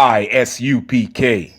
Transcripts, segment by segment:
ISUPK.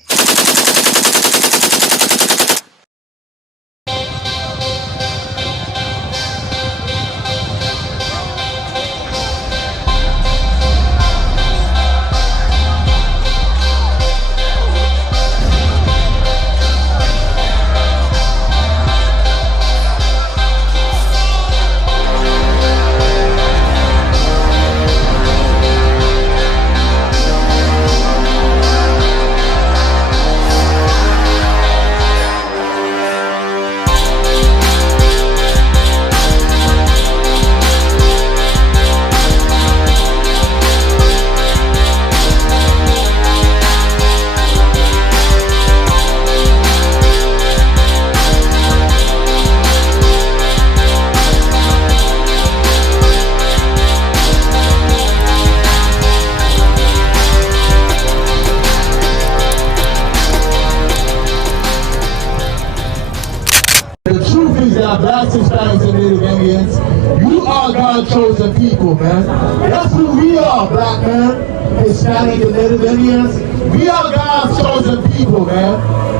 Blacks, Hispanics, and Native Indians, you are God's chosen people, man. That's who we are, black man, Hispanic and Native Indians. We are God's chosen people, man.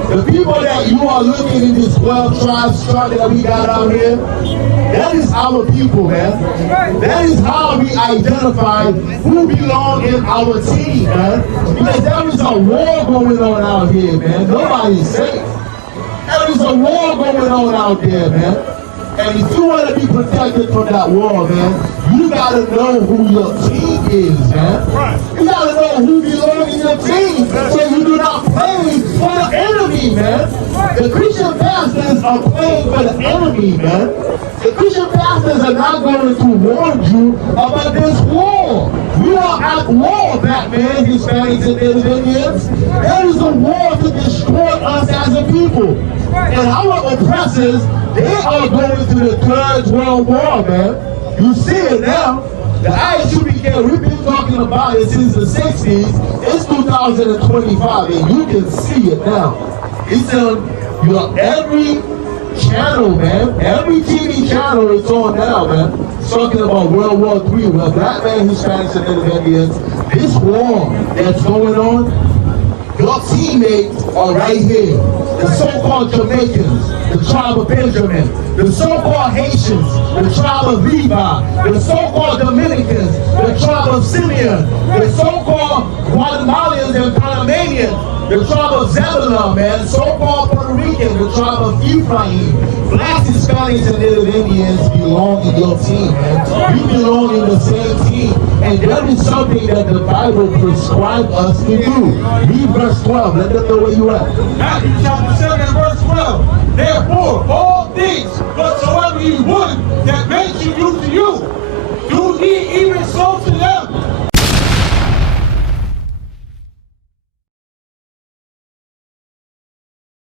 The people that you are looking in this 12 tribes chart that we got out here, that is our people, man. That is how we identify who belong in our team, man. Because there is a war going on out here, man. Nobody's safe. There is a war going on out there, man. And if you want to be protected from that war, man, you got to know who your team is, man. You got to know who belongs in your team so you do not play for the enemy, man. The Christian pastors are playing for the enemy, man. The Christian pastors are not going to warn you about this war. We are at war, black men, Hispanics, and Native Indians. There is a war to destroy us as a people. And our oppressors, they are going to the Third World War, man. You see it now. The ISUPK, we've been talking about it since the 60s. It's 2025, and you can see it now. It's on your every channel, man. Every TV channel is on now, man. It's talking about World War III, where black men, Hispanics, and Native Indians. This war that's going on, your teammates are right here. The so-called Jamaicans, the tribe of Benjamin, the so-called Haitians, the tribe of Levi, the so-called Dominicans, the tribe of Simeon, the so-called Guatemalans and Panamanians, the tribe of Zebulun, man, so-called Puerto Rican, the tribe of Ephraim. Blacks, Hispanics, and Native Indians belong in your team, man. We belong in the same team. And that is something that the Bible prescribes us to do. Read verse 12. Let them know where you at. Matthew chapter 7 verse 12. Therefore, all things whatsoever you would that men should do to you, do ye even so to them.